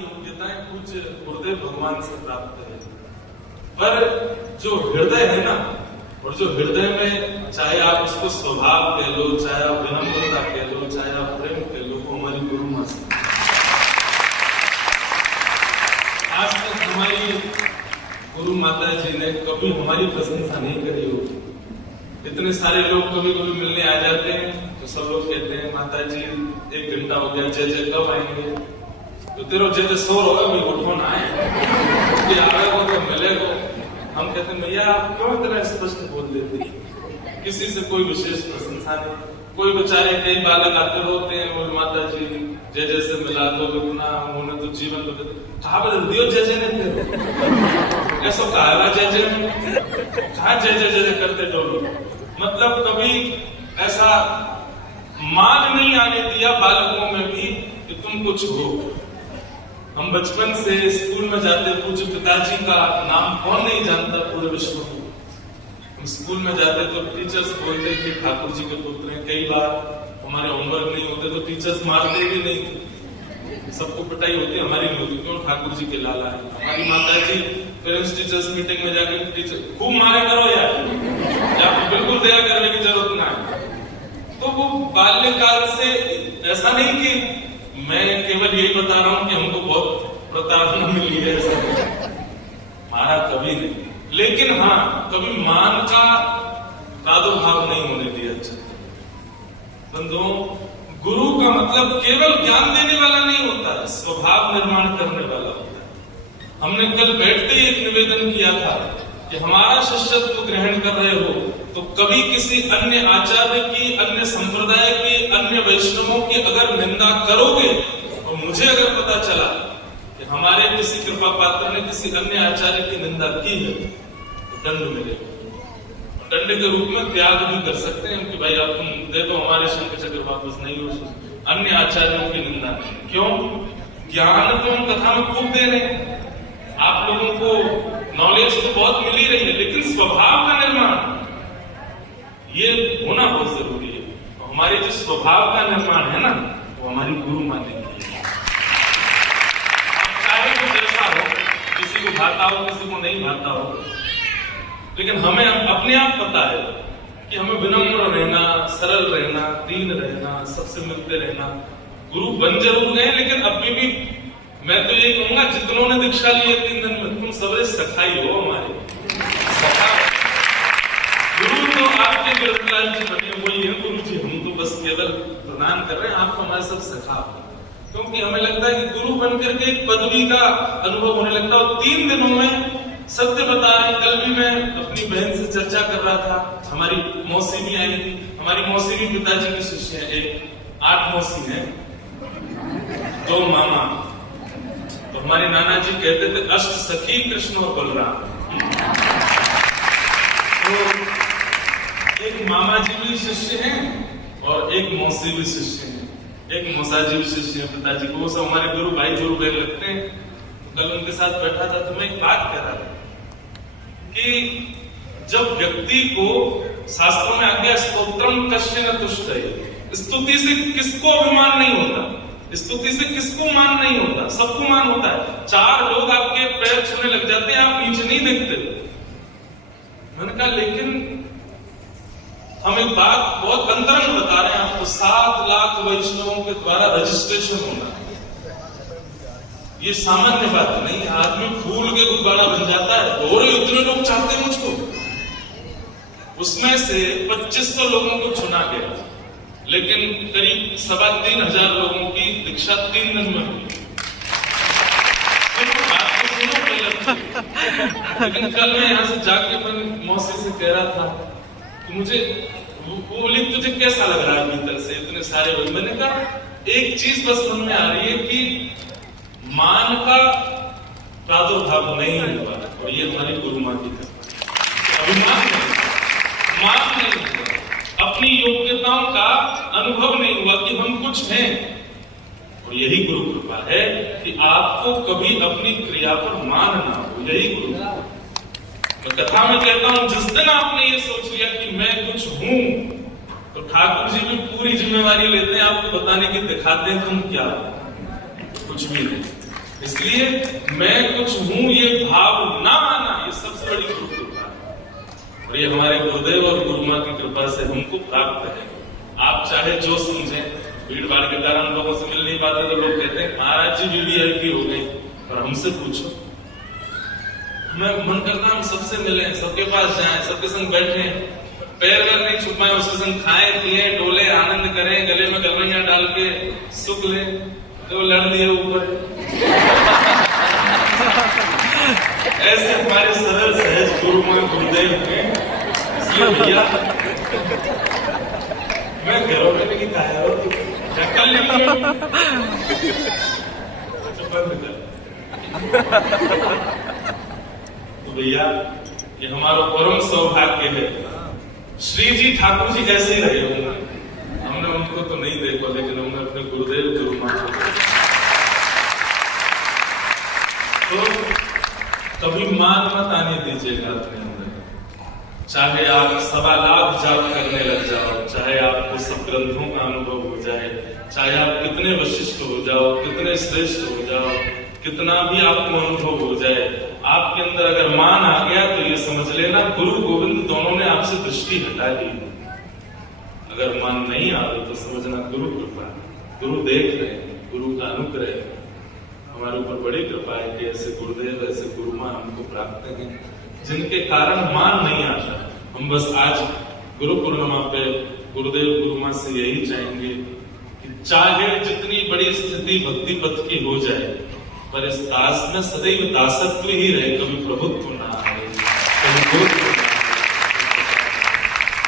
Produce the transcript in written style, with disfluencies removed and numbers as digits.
योग्यताएं पूज्य गुरुदेव भगवान से प्राप्त है, पर जो हृदय है ना, और जो हृदय में चाहे आप उसको स्वभाव कह लो, चाहे आप विनम्रता कह लो, चाहे आप प्रेम कह लो, वो हमारी गुरु माँ से। आज तक हमारी गुरु माता जी ने कभी हमारी प्रशंसा नहीं करी होगी। इतने सारे लोग कभी कभी मिलने आ जाते हैं तो सब लोग कहते हैं माता जी 1 घंटा हो गया, जय जय कब आएंगे? तो तेरो जय जय शोर होगा, मैं उठो ना आए, आएगा तो मिलेगा। हम कहते हैं भैया आप क्यों इतना स्पष्ट बोल देते? किसी से कोई विशेष प्रशंसा नहीं। कोई बेचारे कई बालक आते होते हैं, वो माता जी जय जय से मिला दो, ना उन्होंने तो जीवन बदल दियो, जय जय नहीं ऐसा कहा जय जय कहा, जय जय जय करते जो लोग, मतलब कभी ऐसा मान नहीं आने दिया बालकों में भी कि तुम कुछ हो। हम बचपन से स्कूल में जाते, पूज्य पिताजी का नाम कौन नहीं जानता पूरे विश्व में। हम स्कूल में जाते तो टीचर्स बोलते कि ठाकुर जी के पुत्र हैं। कई बार हमारे होमवर्क नहीं होते तो टीचर्स मारते भी नहीं थे, सबको पिटाई होती, हमारी नहीं होती, क्यों? ठाकुर जी के लाला है। हमारी माता जी पेरेंट्स टीचर्स मीटिंग में जाकर टीचर खूब मारे करो यार, आपको बिल्कुल दया करने की जरूरत ना है। तो वो बाल्यकाल से ऐसा नहीं कि मैं केवल यही बता रहा हूं कि हमको बहुत प्रताड़ना मिली है, ऐसा मारा कभी नहीं, लेकिन हाँ कभी मान का प्रादुर्भाव नहीं होने दिया। बंधुओं, गुरु का मतलब केवल ज्ञान देने वाला नहीं होता है, स्वभाव निर्माण करने वाला होता है। हमने कल बैठते ही एक निवेदन किया था कि हमारा शिष्यत्व ग्रहण कर रहे हो तो कभी किसी अन्य आचार्य की, अन्य संप्रदाय की, अन्य वैष्णवों की अगर निंदा करोगे और मुझे अगर पता चला कि हमारे किसी कृपा पात्र ने किसी अन्य आचार्य की निंदा की है तो दंड मिलेगा। दंड के रूप में त्याग भी कर सकते हैं कि भाई आप तुम दे दो, हमारे शंख चक्र वापस नहीं हो, अन्य आचार्यों की निंदा नहीं। क्यों? ज्ञान तो हम कथा में खूब दे रहे हैं, आप लोगों को नॉलेज तो बहुत मिल ही रही है, लेकिन स्वभाव का निर्माण ये होना बहुत जरूरी है। तो हमारे जो स्वभाव का निर्माण है ना, वो हमारी गुरु माँ ने की है। चाहे वो जैसा हो, किसी को भाता हो, किसी को नहीं भाता हो, लेकिन हमें अपने आप पता है कि हमें विनम्र रहना, सरल रहना, दीन रहना, सबसे मिलते रहना। गुरु बन जरूर गए, लेकिन अभी भी मैं तो ये कहूंगा जितनों ने दीक्षा ली है 3 दिन में, तुम सबरे सखाई हो हमारे। गुरु तो आपके गिरधराज जी बने वही है गुरु जी, हम तो बस केवल प्रणाम कर रहे हैं, आप तो हमारे सब सखा। क्योंकि हमें लगता है कि गुरु बनकर के एक पदवी का अनुभव होने लगता है। और 3 दिनों में सत्य बता रहे। कल भी मैं अपनी बहन से चर्चा कर रहा था, हमारी मौसी भी आई थी। हमारी मौसी भी पिताजी की शिष्य है, एक 8 मौसी है, 2 मामा। तो हमारे नाना जी कहते थे अष्ट सखी कृष्ण और बलराम। तो एक मामा जी भी शिष्य हैं और एक मौसी भी शिष्य हैं, एक मौसा जी भी शिष्य हैं पिताजी को। वो सब हमारे गुरु भाई जोरू बहन लगते हैं। तो कल उनके साथ बैठा था तो मैं एक बात कह रहा था कि जब व्यक्ति को शास्त्रों में आ गया स्तोत्रम कश्य न तुष्टये, स्तुति से किसको अभिमान नहीं होता, स्तुति से किसको मान नहीं होता, सबको मान होता है। 4 लोग आपके पैर छूने लग जाते हैं, आप नीचे नहीं देखते। मैंने कहा लेकिन हम एक बात बहुत अंतरंग बता रहे हैं आपको, 7 लाख वैष्णवों के द्वारा रजिस्ट्रेशन होना, ये सामान्य बात नहीं है। आदमी फूल के गुब्बारा बन जाता है और इतने लोग चाहते हैं मुझको। उसमें से 2500 लोगों को चुना गया, लेकिन करीब 3,500 लोगों की दीक्षा 3 दिन में हुई। आपको सुनो पहले। लेकिन कल मैं यहाँ से जाके अपनी मौसी से कह रहा था कि मुझे वो बोली तुझे कैसा लग रहा है भीतर से, इतने सारे लोग। मैंने कहा एक चीज बस मन में आ रही है कि मान का प्रादुर्भाव नहीं हुआ, और ये हमारी गुरु माँ की कृपा। अभिमान नहीं, मान नहीं हुआ, अपनी योग्यताओं का अनुभव नहीं हुआ कि हम कुछ हैं। और यही गुरु कृपा है कि आपको कभी अपनी क्रिया पर मान ना हो, यही गुरु। मैं कथा में कहता हूं जिस दिन आपने ये सोच लिया कि मैं कुछ हूं, तो ठाकुर जी भी पूरी जिम्मेवारी लेते हैं आपको बताने की, दिखाते हैं तुम क्या, कुछ भी नहीं। इसलिए मैं कुछ हूं ये भाव ना आना, ये सबसे बड़ी गुरु कृपा है। और ये हमारे गुरुदेव और गुरु मां की कृपा से हमको प्राप्त है। आप चाहे जो समझें, भीड़ भाड़ के कारण लोगों से मिल नहीं पाते तो लोग कहते हैं महाराज जी वीवीआईपी हो गई, और हमसे पूछो, मैं मन करता हम सबसे मिले, सबके पास जाएं, सबके संग बैठे, पैर वैर नहीं छुपाए, उसके संग खाएं पिए डोले आनंद करें, गले में गलवैया डाल के सुख ले, तो लड़ लिए ऊपर। ऐसे हमारे सरल सहज गुरु मां गुरुदेव हैं। इसलिए भैया मैं घरों में नहीं खाया कल बंद कर। तो भैया ये हमारा परम सौभाग्य है। श्री जी ठाकुर जी कैसे ही रहे होंगे, हमने उनको तो नहीं देखा, लेकिन हमने अपने गुरुदेव गुरु मां को। तो कभी मान मत आने दीजिएगा अपने अंदर। चाहे आप सवा लाख जाप करने लग जाओ, चाहे आपको सब ग्रंथों का अनुभव हो जाए, चाहे आप कितने वशिष्ठ हो जाओ, कितने श्रेष्ठ हो जाओ, कितना भी आपको अनुभव हो जाए, आपके अंदर अगर मान आ गया तो ये समझ लेना गुरु गोविंद दोनों ने आपसे दृष्टि हटा दी। अगर मान नहीं आ रहा तो समझना गुरु कृपा, गुरु देख रहे हैं, गुरु का अनुग्रह हमारे ऊपर बड़ी कृपा है कि ऐसे गुरुदेव ऐसे गुरु मां हमको प्राप्त हैं, जिनके कारण मान नहीं आता। हम बस आज गुरु पूर्णिमा पे गुरुदेव गुरु मां से यही चाहेंगे कि चाहे जितनी बड़ी स्थिति भक्ति पथ की हो जाए, पर इस दास में सदैव दासत्व ही रहे, कभी प्रभुत्व